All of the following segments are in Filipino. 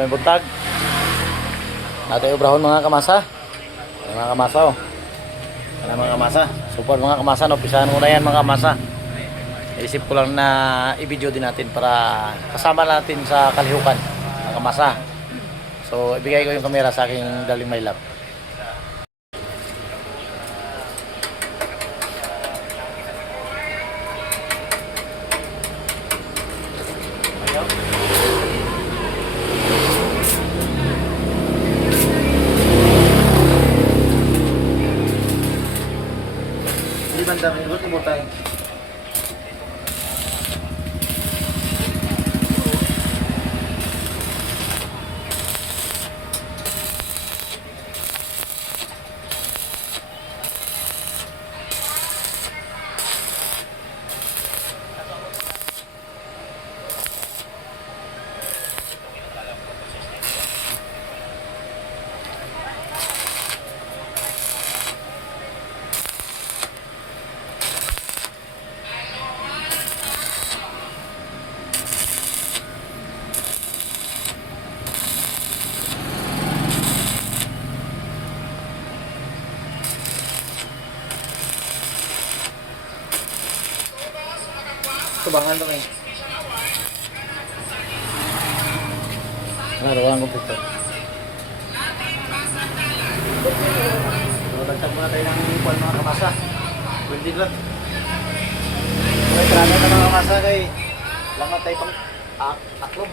May buntag. Natin ubrahon mga kamasa. Ay, mga kamasa oh. Ano mga kamasa? Super mga kamasa no. Pisahan ko na yan mga kamasa. Isip ko lang na i-video din natin para kasama natin sa kalihukan mga kamasa. So ibigay ko yung camera sa aking daling my love. Hindi banda may ikot mo tayo. Tubangan to kayo. Naroon ang komputer. So, tagtag muna tayo ng ipon mga kamasa. 20 lang. Okay, karami na mga kamasa kay langat tayo pang aklog.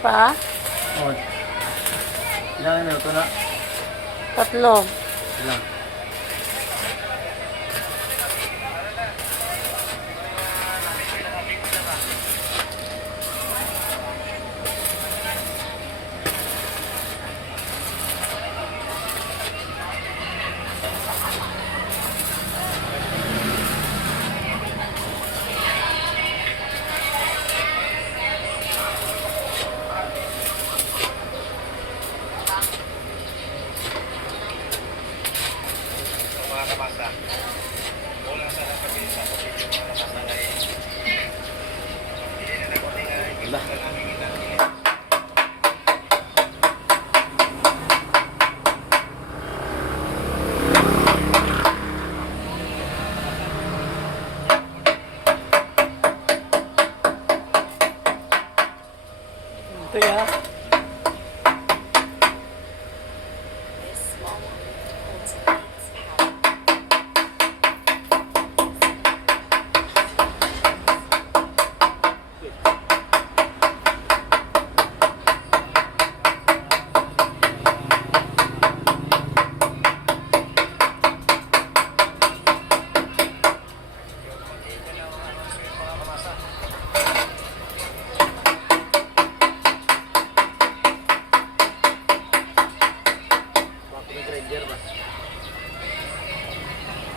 Pa? Oh. Ilang minuto na? 3. Ilang? Ito ya.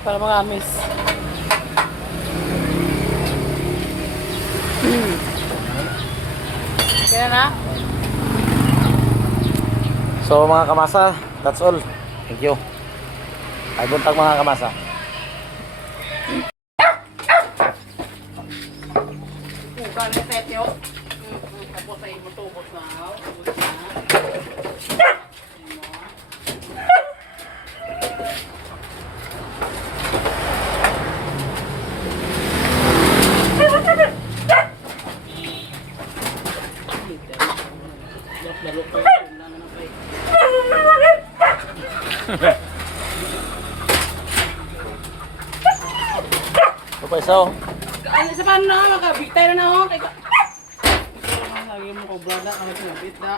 Para mga-amis. Kaya na? So mga kamasa, that's all. Thank you. Ay buntag mga kamasa. Iba na tetyo. Tapos ay matubos na. Tubos na. Ito pa isa oh. Ano sa paano na makabitay na ako kay lagi mo ko brada kami sinabit na.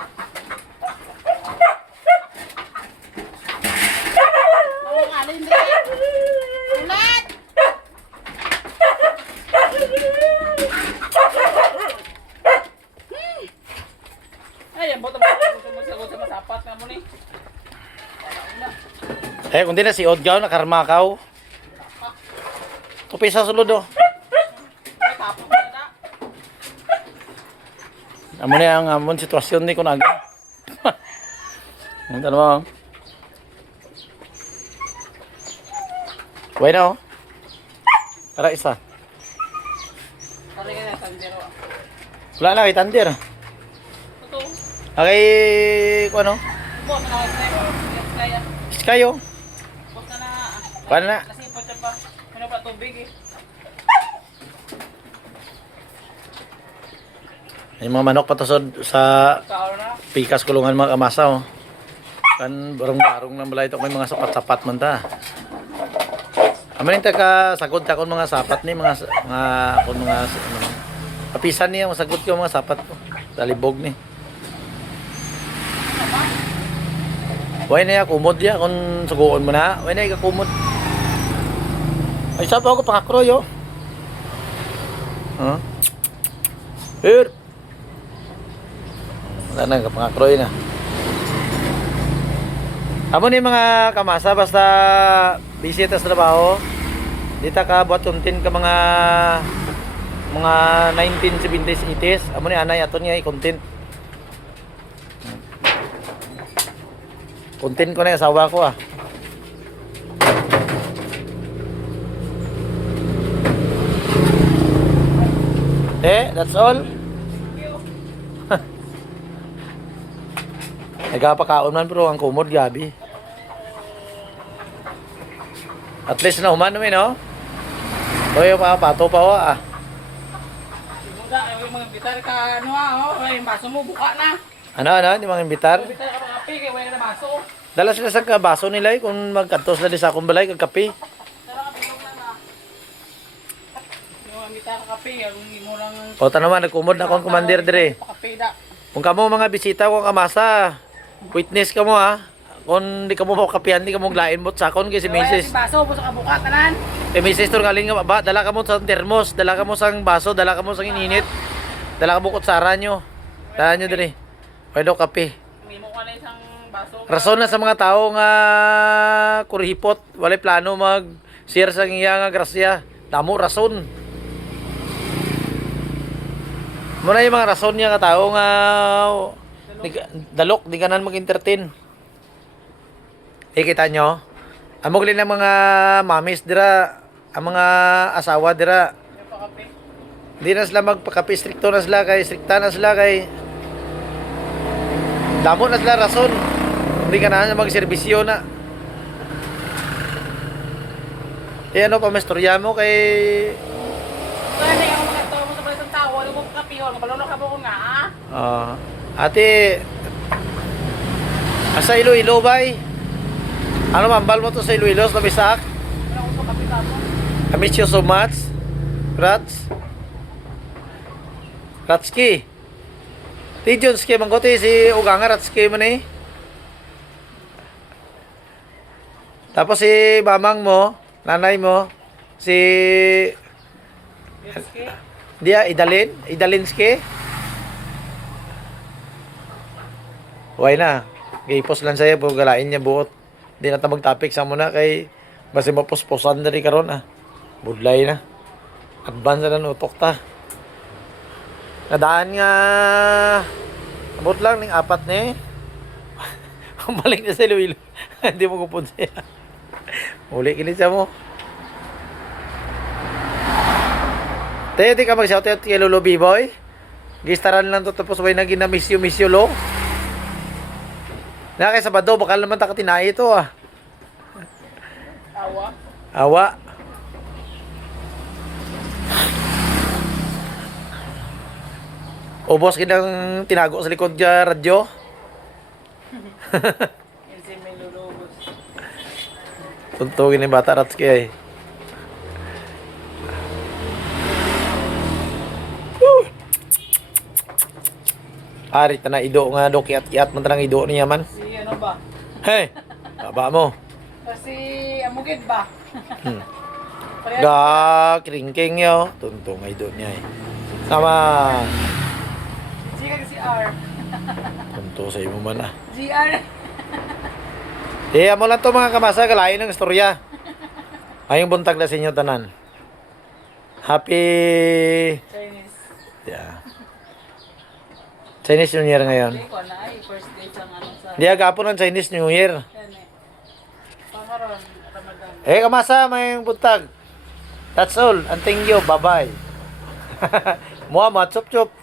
Ang alin din. Ulat. Ay, ang bottom masagot sa masapat nga mo ni. Eh, kung di na si Odgaw, nakarmakaw. Tupi sa sulod oh. Tapos na na. Amo na ang amon sitwasyon ni Kunaga. Ang tanong mo. Wait na oh. Tara isa. Tali ka na tandero. Wala na kay Tandir. Totoo. Okay, kung ano? Boss na ako kaya. Iskayo. Boss na na. Paano na? Nasipot siya pa. Ano pa tubig eh. May mga manok patusod sa Kaon na. pikas kulungan mga kamasa oh. Kan barong-barong ng balay ito may mga sapat-sapat man ta. Aman yung ka sagod ta kon mga sapat ni mga kon mga kapisan niya masagot ko mga sapat ko. Talibog ni. Way na ya kumod ya kon suguon mo na. Way na ka kumod. Ay sa pa ako pakakroy oh. Huh? Here. Wala na, kapangakroy na. Amo ni mga kamasa, basta busy ta sa trabaho. Dita ka buat tuntin ka mga 1970s, 80s. Amo ni anay aton niya i-content. Content ko na yung asawa ko ah. That's all. Nagpapakaon man pero ang kumod gabi. At least na human naman no. Toy pa pato pa ah. Muda ay mga bitar ka ano oh, ay baso mo buka na. Ano di mga imbitar? Bitar ka pa kape kay wala na baso. Dala sila sa baso nila kung magkantos na di sa akong balay kag kape. Tara ka bilog na na. Yung bitar ka kape ang mo lang O tanaman nagkumod na akong commander dire. kape da. Kung kamo mga bisita ko kamasa, witness ka mo ha. Kung di ka mo makapian, di ka mo glain mo sakon kay si Mrs. Baso busa ka buka tanan. Eh Mrs. tur galing nga ba, dala ka mo sa termos, dala ka mo sang baso, dala ka mo sang ininit. Dala ka mo kutsara nyo. Dala nyo dire. Pwede kape. Mimo ka na isang baso. Rason na sa mga tao nga kurhipot, walay plano mag share sa iya nga grasya. Tamo rason. Muna yung mga rason niya nga tao nga dalok, di ka na mag-entertain. Eh kita nyo, amog lang ng mga mamis dira, ang mga asawa dira, Yung pa kape. di na sila magpakapi, strikto na sila kay, strikta na sila kay, damo na sila rason, hindi ka na mag-servisyo na. Eh ano pa mestorya mo kay, Kaya na yung mga to mo sa isang tao, ano mo kape ho, balolo ka mo nga ah. ate, asa Iloilo bay? Ano mambal mo to sa Iloilo sa Bisak? Ano ko kape ta mo? I miss you so much. Rats. Ratski. Ti Jonski mangkote si Uganga Ratski man eh. Tapos si mamang mo, nanay mo, si Yeski. dia Idalinski. Huwag na. Gipos lang sa'yo, pag galain niya buot. Di na ta mag-topic sa muna kay basi mapuspusan na rin karon ah. Budlay na. Advance na utok ta. Nadaan nga abot lang ning apat ni. Balik na sa Iloilo. Hindi mo kupon siya. Uli kilit siya mo. Te, di ka mag-shoutout kay Lolo B-Boy? Gistaran lang to tapos way naging na miss you lo. Na kay Sabado, bakal naman ta katinay ito ah. Awa. Awa. Ubos kinang tinago sa likod niya radyo. Yan si may lulubos. Tuntugin ng bata rats kaya eh. Ari ta na ido nga do kiat-kiat man tanang ido niya man. Si ano ba? Hey, baba mo. Kasi amugid ba? Hmm. Parehas- Ga kringking yo, tuntong nga ido niya eh. Sama. Si kasi R. Tunto sa imo man ah. GR. Amo lang to mga kamasa, kalain ng istorya. Ayong buntag na sa inyo tanan. Happy Chinese. yeah. Chinese New Year ngayon. Hindi ko na ay first day lang ano sa. Di agapon ang Chinese New Year. Yan eh. Pamaron, Ramadan. Kamasa, may buntag. That's all. Anting you. Bye-bye. Mua, chup chup.